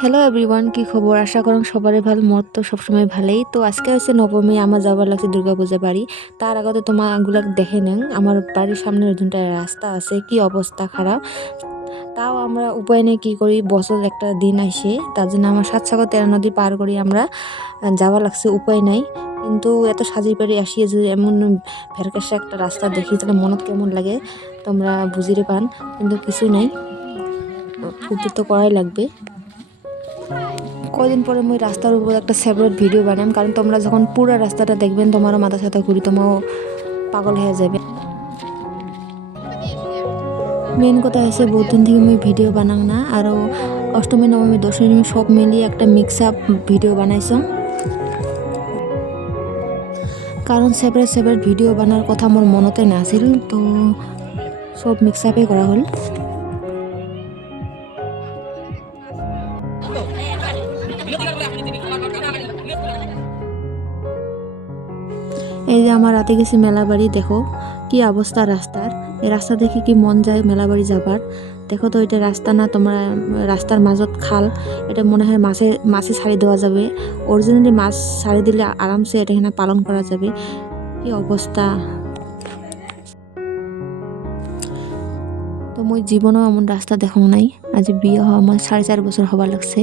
Hello everyone, কি খবর? আশা করুন সবারই ভালো। মোর তো সবসময় ভালোই। তো আজকে হচ্ছে নবমী, আমার যাবার লাগছে দুর্গাপূজা বাড়ি। তার আগে তো তোমাগুলো দেখে নেন, আমার বাড়ির সামনে ওইখানটা রাস্তা আছে, কি অবস্থা খারাপ। তাও আমরা উপায় নেই, কী করি, বছর একটা দিন আসে, তার জন্য আমার 7 সাগর 13 নদী পার করি আমরা যাওয়া লাগছে, উপায় নাই। কিন্তু এত সাজি পাড়ি আসিয়ে যদি এমন ভেরকাশা একটা রাস্তা দেখি তাহলে মনত কেমন লাগে তোমরা বুঝিরে পান। কিন্তু কিছু নাই, ফুর্তি তো করাই লাগবে। কয়দিন পরে মুই রাস্তার উপর একটা সেপারেট ভিডিও বানাম, কারণ তোমরা যখন পুরো রাস্তাটা দেখবেন তোমারও মাথা সাথে ঘুরি, তোমরাও পাগল হয়ে যাবে। মেন কথা হয়েছে বহুত দিন থেকে মুই ভিডিও বানাং না, আরও অষ্টমী নবমী দশমী সব মিলিয়ে একটা মিক্স আপ ভিডিও বানাইছং। কারণ সেপারেট সেপারেট ভিডিও বানার কথা মোর মনতে নাছিল, তো সব মিক্স আপে করা হল। এই যে আমার রাতে গেছি মেলা বাড়ি, দেখো কি অবস্থা রাস্তার। এই রাস্তা দেখে কি মন যায় মেলা বাড়ি যাবার। দেখো তো, এটা রাস্তা না, তোমরা রাস্তার মাঝত খাল, এটা মনে হয় মাছে ছাড়ি দেওয়া যাবে। অরিজিনালি মাছ ছাড়ি দিলে আরামসে এটা এখানে পালন করা যাবে। কি অবস্থা! তো মই জীবনেও এমন রাস্তা দেখো নাই। আজ বিয়ে হওয়া আমার 4.5 বছর হবার লাগছে।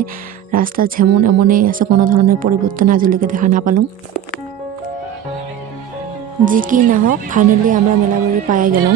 রাস্তা যেমন এমনই আছে, কোনো ধরনের পরিবর্তন আজলৈকে দেখা না পালুম। যে কি না হোক, ফাইনালি আমরা মেলা বাড়ি পাই গেলাম।